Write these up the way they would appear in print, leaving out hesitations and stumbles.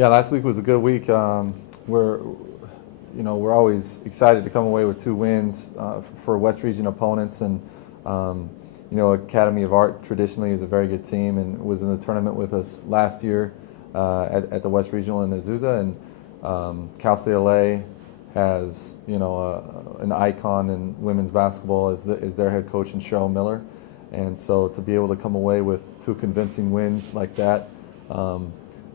Yeah, last week was a good week. We're, we're always excited to come away with 2 wins for West Region opponents, and Academy of Art traditionally is a very good team and was in the tournament with us last year at the West Regional in Azusa, and Cal State LA has an icon in women's basketball as their head coach in Cheryl Miller, and so to be able to come away with 2 convincing wins like that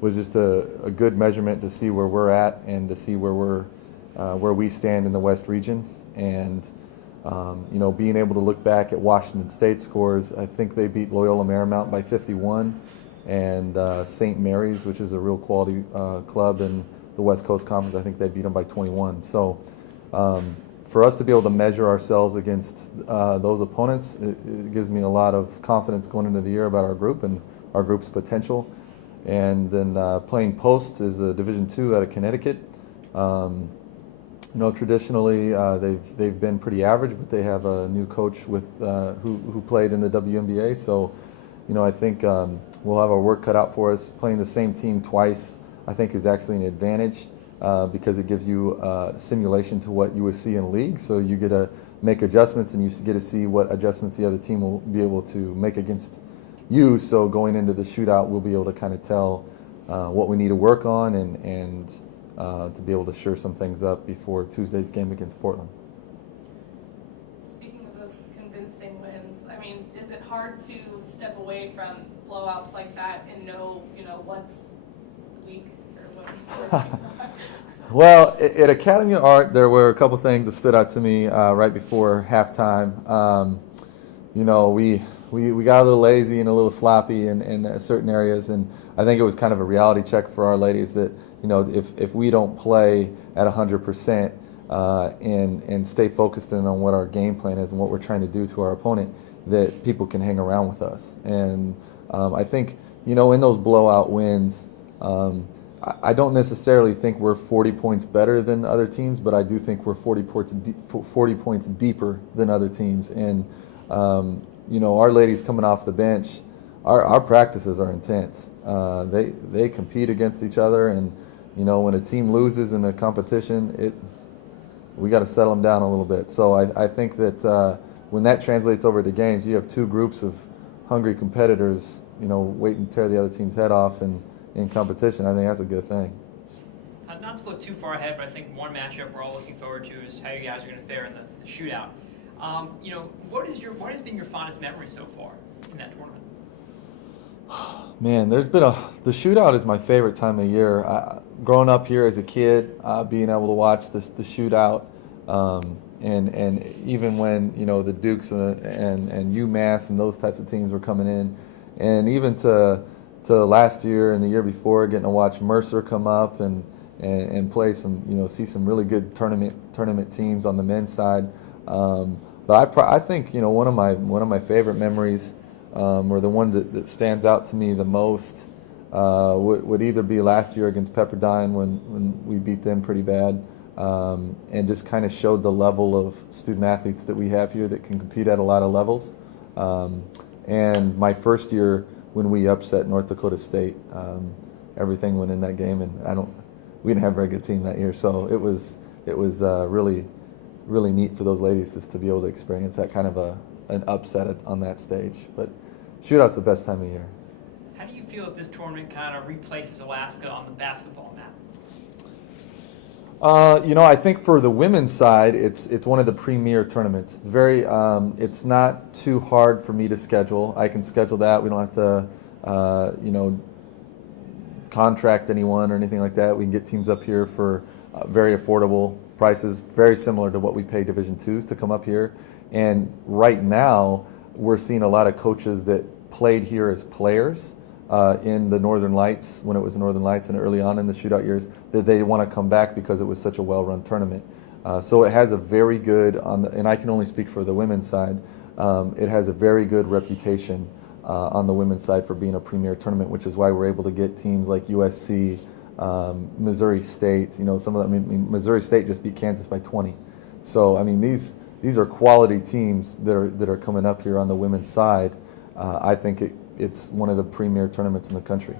was just a good measurement to see where we're at and to see where we stand in the West Region. And being able to look back at Washington State scores, I think they beat Loyola Marymount by 51, and St. Mary's, which is a real quality club in the West Coast Conference, I think they beat them by 21. So for us to be able to measure ourselves against those opponents, it gives me a lot of confidence going into the year about our group and our group's potential. And then playing Post is a Division II out of Connecticut. Traditionally they've been pretty average, but they have a new coach with who played in the WNBA. So, I think we'll have our work cut out for us. Playing the same team twice, I think, is actually an advantage because it gives you simulation to what you would see in league. So you get to make adjustments, and you get to see what adjustments the other team will be able to make against you. So going into the shootout, we'll be able to kind of tell what we need to work on and to be able to shore some things up before Tuesday's game against Portland. Speaking of those convincing wins, I mean, is it hard to step away from blowouts like that and know, what's weak or what's working? Well, at Academy of Art, there were a couple things that stood out to me right before halftime. We got a little lazy and a little sloppy in certain areas, and I think it was kind of a reality check for our ladies that if we don't play at 100% and stay focused in on what our game plan is and what we're trying to do to our opponent, that people can hang around with us. And I think in those blowout wins, I don't necessarily think we're 40 points better than other teams, but I do think we're 40 points deeper than other teams. And our ladies coming off the bench, our practices are intense. They compete against each other, and when a team loses in the competition, we got to settle them down a little bit. So I think that when that translates over to games, you have 2 groups of hungry competitors, waiting to tear the other team's head off and in competition. I think that's a good thing. Not to look too far ahead, but I think one matchup we're all looking forward to is how you guys are going to fare in the shootout. What has been your fondest memory so far in that tournament? Man, the shootout is my favorite time of year. Growing up here as a kid, being able to watch the shootout, and even when the Dukes and UMass and those types of teams were coming in, and even to last year and the year before, getting to watch Mercer come up and play some, see some really good tournament teams on the men's side. But I think one of my favorite memories, or the one that stands out to me the most, would either be last year against Pepperdine when we beat them pretty bad, and just kind of showed the level of student athletes that we have here that can compete at a lot of levels. And my first year when we upset North Dakota State, everything went in that game, and we didn't have a very good team that year, so it was really neat for those ladies just to be able to experience that kind of an upset on that stage. But shootout's the best time of year. How do you feel that this tournament kind of replaces Alaska on the basketball map? I think for the women's side, it's one of the premier tournaments. It's not too hard for me to schedule. I can schedule that. We don't have to, contract anyone or anything like that. We can get teams up here for very affordable prices, very similar to what we pay Division IIs to come up here. And right now, we're seeing a lot of coaches that played here as players in the Northern Lights, when it was the Northern Lights and early on in the shootout years, that they want to come back because it was such a well-run tournament. So it has a very good, and I can only speak for the women's side, it has a very good reputation on the women's side for being a premier tournament, which is why we're able to get teams like USC, Missouri State. Some of them. Missouri State just beat Kansas by 20. So these are quality teams that are coming up here on the women's side. I think it's one of the premier tournaments in the country.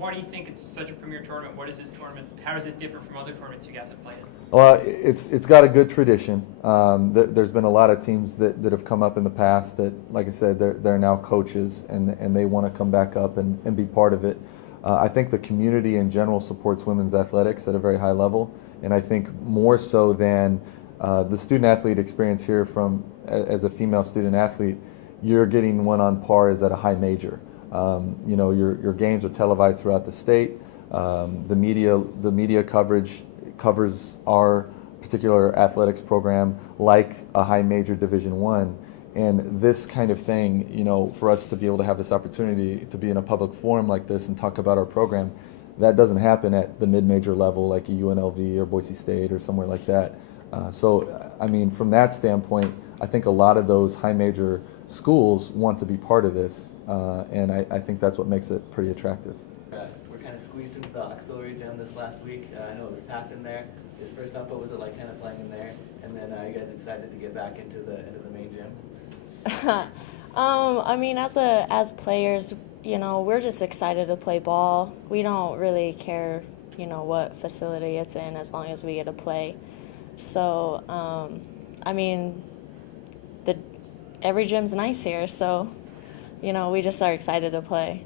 Why do you think it's such a premier tournament? What is this tournament? How does this differ from other tournaments you guys have played in? Well, it's got a good tradition. There's been a lot of teams that have come up in the past that, like I said, they're now coaches and they want to come back up and be part of it. I think the community in general supports women's athletics at a very high level, and I think more so than the student athlete experience here as a female student athlete, you're getting one on par as at a high major. Your games are televised throughout the state. The media coverage covers our particular athletics program like a high major Division I. And this kind of thing, for us to be able to have this opportunity to be in a public forum like this and talk about our program, that doesn't happen at the mid-major level like a UNLV or Boise State or somewhere like that. From that standpoint, I think a lot of those high major schools want to be part of this, and I think that's what makes it pretty attractive. We're kind of squeezed into the auxiliary gym this last week. I know it was packed in there. First up, what was it like kind of playing in there? And then you guys excited to get back into the main gym? As players, we're just excited to play ball. We don't really care, what facility it's in as long as we get to play. So, every gym's nice here, so, we just are excited to play.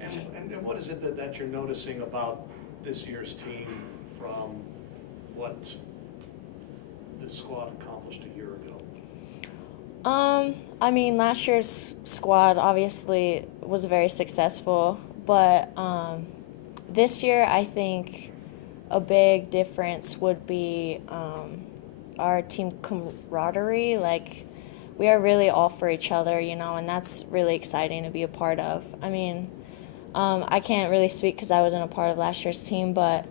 And what is it that you're noticing about this year's team from what the squad accomplished a year ago? Last year's squad obviously was very successful, but this year I think a big difference would be our team camaraderie. Like, we are really all for each other, and that's really exciting to be a part of. I can't really speak because I wasn't a part of last year's team, but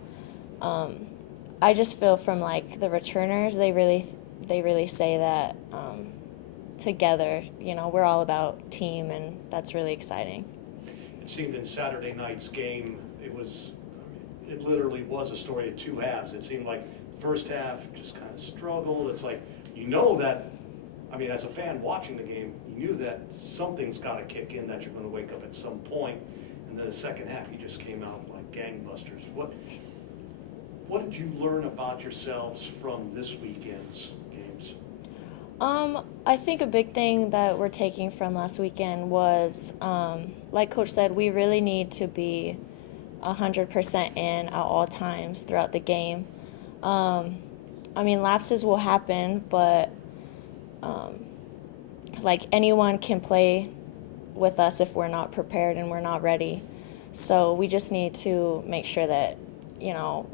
I just feel from the returners, they really say that together, we're all about team, and that's really exciting. It seemed in Saturday night's game, it literally was a story of two halves. It seemed like the first half just kind of struggled. It's like, that, as a fan watching the game, you knew that something's got to kick in, that you're going to wake up at some point. And then the second half, you just came out like gangbusters. What did you learn about yourselves from this weekend's games? I think a big thing that we're taking from last weekend was, like Coach said, we really need to be 100% in at all times throughout the game. Lapses will happen, but anyone can play with us if we're not prepared and we're not ready. So we just need to make sure that,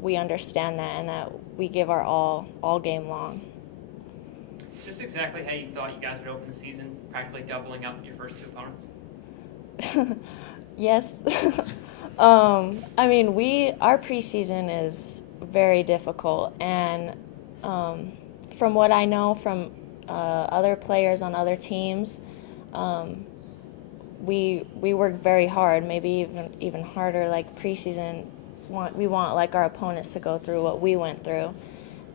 we understand that and that we give our all game long. Just exactly how you thought you guys would open the season, practically doubling up your first two opponents? Yes. Our preseason is very difficult, and from what I know from other players on other teams, we work very hard, maybe even harder. Preseason, we want our opponents to go through what we went through,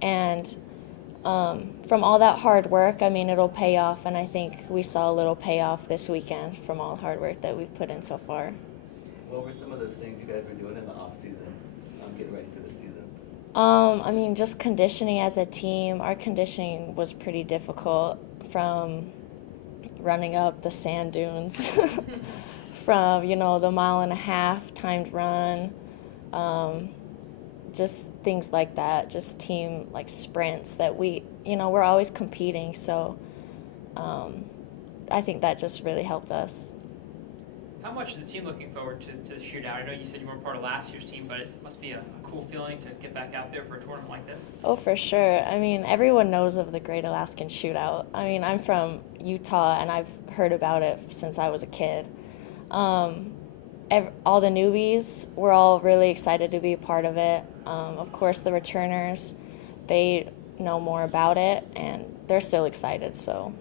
and from all that hard work, it'll pay off, and I think we saw a little payoff this weekend from all the hard work that we've put in so far. What were some of those things you guys were doing in the off season, getting ready for the season? Just conditioning as a team. Our conditioning was pretty difficult, from running up the sand dunes, from, the 1.5 mile timed run, just things like that, just team sprints that we're always competing. So I think that just really helped us. How much is the team looking forward to the shootout? I know you said you weren't part of last year's team, but it must be a cool feeling to get back out there for a tournament like this. Oh, for sure. Everyone knows of the Great Alaskan Shootout. I'm from Utah, and I've heard about it since I was a kid. All the newbies, we're all really excited to be a part of it. Of course, the returners, they know more about it, and they're still excited. So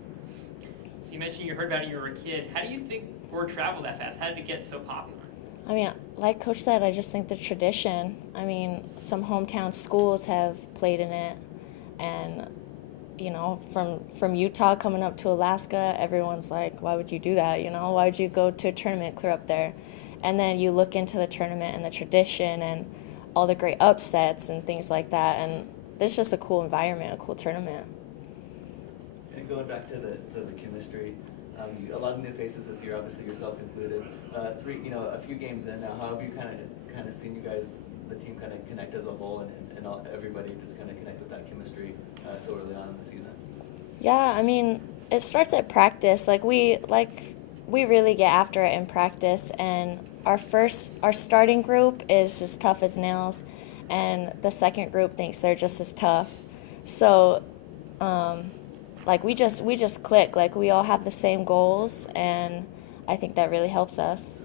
you mentioned you heard about it when you were a kid. How do you think word traveled that fast? How did it get so popular? Like Coach said, I just think the tradition. Some hometown schools have played in it, and from Utah coming up to Alaska, everyone's like, why would you do that? Why would you go to a tournament clear up there? And then you look into the tournament and the tradition and all the great upsets and things like that. And it's just a cool environment, a cool tournament. And going back to the chemistry, a lot of new faces this year, obviously yourself included. A few games in now, how have you kind of seen you guys, the team, kind of connect as a whole, and everybody just kind of connect with that chemistry so early on in the season? Yeah, I mean, it starts at practice. We really get after it in practice, and our starting group is just tough as nails, and the second group thinks they're just as tough. So, we just click. We all have the same goals, and I think that really helps us.